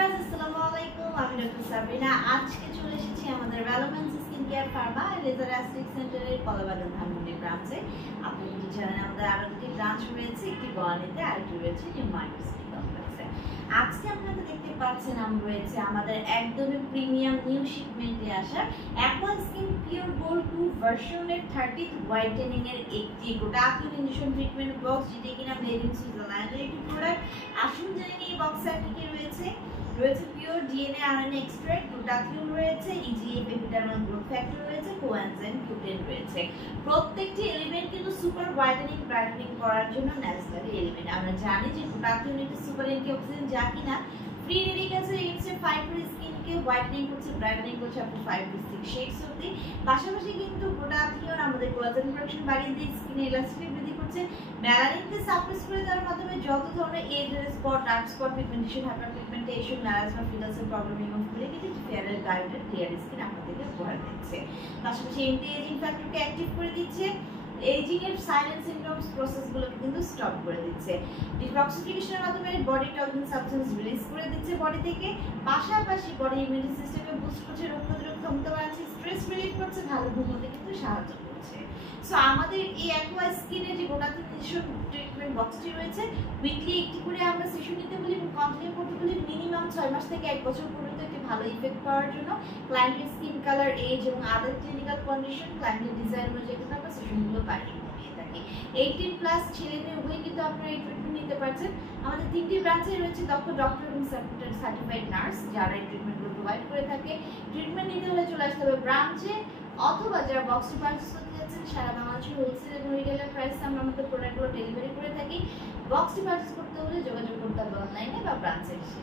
Viewers আসসালামু আলাইকুম, আমি ডক্টর সাবরিনা। আজকে চলে এসেছি আমাদের relevance skin care pharma laser aesthetic সেন্টারের কলাবাগান ধানমন্ডি ব্রাঞ্চে। আপনি যদি জানেন আমাদের আরো দুটি ব্রাঞ্চ রয়েছে, একটি গোয়ালিতে আর একটি রয়েছে নিউ মার্কেট সিটি কমপ্লেক্সে। আজকে আপনারা দেখতে পাচ্ছেন আমরা রয়েছে আমাদের একদমই প্রিমিয়াম নিউ শিপমেন্টে আসা অ্যাকোয়া স্কিন পিওর গোল্ড 2 ভার্সনের 30th হোয়াইটেনিং এর একটি গোটা ইঞ্জেকশন ট্রিটমেন্ট বক্স, যেটা কিনা মেড ইন সুইজারল্যান্ডের একটি প্রোডাক্ট। আসুন জেনে নিই এই বক্সে কি কি রয়েছে। রয়েছে pure DNA RNA extract, glutathione রয়েছে, ইজিএফ এপিডার্মাল গ্রোথ ফ্যাক্টর রয়েছে, কোএনজাইম Q10 রয়েছে। প্রত্যেকটি এলিমেন্ট কিন্তু সুপার হোয়াইটেনিং ব্রাইটেনিং করার জন্য ন্যাচারালি এলিমেন্ট। আমরা জানি যে গ্লুটাথিওন একটি সুপার অ্যান্টিঅক্সিডেন্ট, যা কিনা ফ্রি রেডিক্যালস এগেইনস্ট 5 স্কিনকে হোয়াইটেনিং করছে, ব্রাইটেনিং করছে আপ টু 5 to 6 শেডস অবধি। পাশাপাশি কিন্তু গ্লুটাথিওন আমাদের কোলাজেন প্রোডাকশন বাড়িয়ে দিয়ে স্কিনে ইলাস্টিসিটি বৃদ্ধি করছে, মেলানিনকে সাপ্রেস করে দেওয়ার মাধ্যমে যত ধরনের age spot, dark spot, pigmentation, hyper pigmentation, melasma, ফিলাসের প্রবলেম রিমুভ করে কিন্তু ফেয়ার গাইডেড ক্লিয়ার স্কিন আপনাদেরকে উপহার দিচ্ছে। পাশাপাশি এন্টি এজিং ফ্যাক্টরকে অ্যাক্টিভ করে দিচ্ছে, এজিং এর সাইলেন্ট সিনড্রোমস প্রসেসগুলোকে কিন্তু স্টপ করে দিচ্ছে, ডিটক্সিফিকেশনের মাধ্যমে বডি টক্সিন সাবস্টেন্স রিলিজ করে দিচ্ছে বডি থেকে। পাশাপাশি বডি ইমিউনিটি সিস্টেমকে বুস্ট করছে, রোগ প্রতিরোধ ক্ষমতা বাড়াচ্ছে, স্ট্রেস রিলিফ করছে, ভালো ঘুমোতে কিন্তু সাহায্য করছে। সো আমাদের এই অ্যাকোয়া স্কিনের যে গোটা ট্রিটমেন্ট বক্সটি রয়েছে, উইকলি একটি করে আমরা সেশন নিতে বলি এবং কন্টিনিউ করতে বলি মিনিমাম 6 মাস থেকে 1 বছর পর্যন্ত একটি ভালো ইফেক্ট পাওয়ার জন্য। ক্লায়েন্টের স্কিন কালার, এজ এবং আদার ক্লিনিক্যাল কন্ডিশন, ক্লায়েন্টের ডিজাইন অনুযায়ী কিন্তু আমরা সেশনগুলো বাড়িয়ে দিয়ে থাকি। 18+ ছেলে মেয়ে উভয় কিন্তু আপনারা এই ট্রিটমেন্ট নিতে পারছেন। আমাদের 3টি ব্রাঞ্চে রয়েছে দক্ষ ডক্টর এবং সার্টিফাইড নার্স, যারা এই ট্রিটমেন্টগুলো প্রোভাইড করে থাকে। ট্রিটমেন্ট নিতে হলে চলে আসতে হবে ব্রাঞ্চে, অথবা যারা বক্সটি পারচেজ করতে যাচ্ছেন সারা বাংলাদেশের হোলসেল এবং রিটেলার প্রাইসে আমরা আমাদের প্রোডাক্টগুলো ডেলিভারি করে থাকি। বক্সটি পারচেজ করতে হলে যোগাযোগ করতে হবে অনলাইনে বা ব্রাঞ্চে এসে।